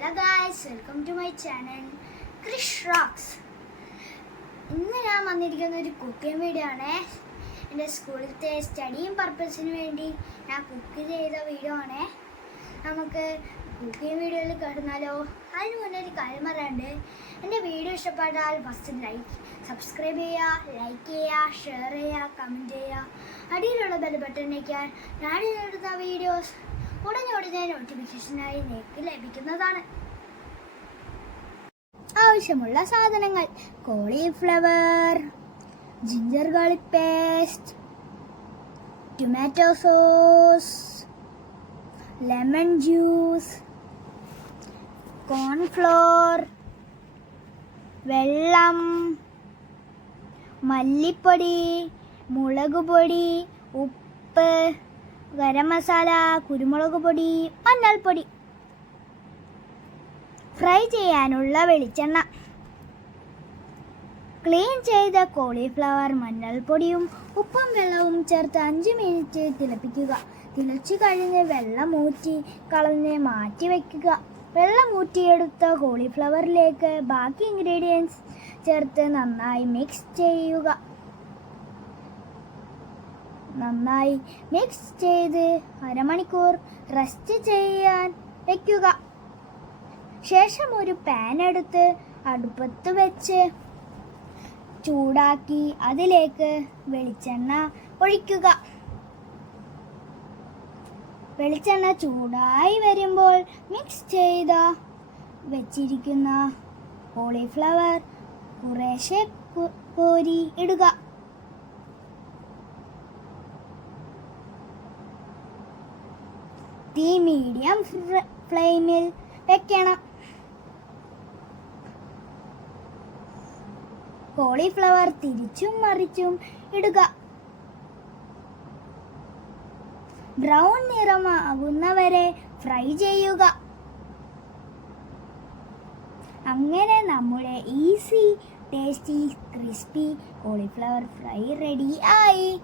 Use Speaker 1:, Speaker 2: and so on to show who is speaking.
Speaker 1: Hello guys welcome to my channel Krish rocks ഇന്ന് ഞാൻ വന്നിരിക്കുന്ന ഒരു കുക്കിംഗ് വീഡിയോ ആണ്. എന്റെ സ്കൂളിലത്തെ സ്റ്റഡിയും പർപ്പസിന് വേണ്ടി ഞാൻ കുക്ക് ചെയ്ത വീഡിയോ ആണ്. നമുക്ക് കുക്കിംഗ് വീഡിയോയിൽ കിടന്നാലോ? അതിന് മുന്നേ ഒരു കാര്യം പറയാണ്ട് എന്റെ വീഡിയോ ഇഷ്ടപ്പെട്ടാൽ ഫസ്റ്റ് ലൈക്ക് സബ്സ്ക്രൈബ് ചെയ്യുക ലൈക്ക് ചെയ്യുക ഷെയർ ചെയ്യുക കമന്റ് ചെയ്യുക. അടിയിലുള്ള ബെൽ ബട്ടൺ ഞെക്കിയാൽ ഞാൻ ഇടുന്ന വീഡിയോസ് ഉടനെ നോട്ടിഫിക്കേഷനായി നിങ്ങൾക്ക് ലഭിക്കുന്നതാണ്. ആവശ്യമുള്ള സാധനങ്ങൾ. Cauliflower ginger garlic paste tomato sauce lemon juice cornflour വെള്ളം മല്ലിപ്പൊടി മുളകുപൊടി ഉപ്പ് ഗരം മസാല കുരുമുളക് പൊടി മഞ്ഞൾപ്പൊടി. ഫ്രൈ ചെയ്യാനുള്ള വെളിച്ചെണ്ണ. ക്ലീൻ ചെയ്ത കോളിഫ്ലവർ മഞ്ഞൾപ്പൊടിയും ഉപ്പും വെള്ളവും ചേർത്ത് അഞ്ച് മിനിറ്റ് തിളപ്പിക്കുക. തിളച്ചു കഴിഞ്ഞ് വെള്ളം ഊറ്റി കളഞ്ഞ് മാറ്റി വയ്ക്കുക വെള്ളം ഊറ്റിയെടുത്ത കോളിഫ്ലവറിലേക്ക് ബാക്കി ഇൻഗ്രീഡിയൻസ് ചേർത്ത് നന്നായി മിക്സ് ചെയ്യുക. നന്നായി മിക്സ് ചെയ്ത് അരമണിക്കൂർ റെസ്റ്റ് ചെയ്യാൻ വയ്ക്കുക ശേഷം ഒരു പാൻ എടുത്ത് അടുപ്പത്ത് വെച്ച് ചൂടാക്കി അതിലേക്ക് വെളിച്ചെണ്ണ ഒഴിക്കുക. വെളിച്ചെണ്ണ ചൂടായി വരുമ്പോൾ മിക്സ് ചെയ്ത വെച്ചിരിക്കുന്ന കോളിഫ്ലവർ കുറേശ്ശെ കോരി ഇടുക. തീ മീഡിയം ഫ്ലെയിമിൽ വെക്കണം. കോളിഫ്ലവർ തിരിച്ചും മറിച്ചും ഇടുക. ബ്രൗൺ നിറമാകുന്നവരെ ഫ്രൈ ചെയ്യുക. അങ്ങനെ നമ്മുടെ easy tasty crispy cauliflower fry ready ആയി.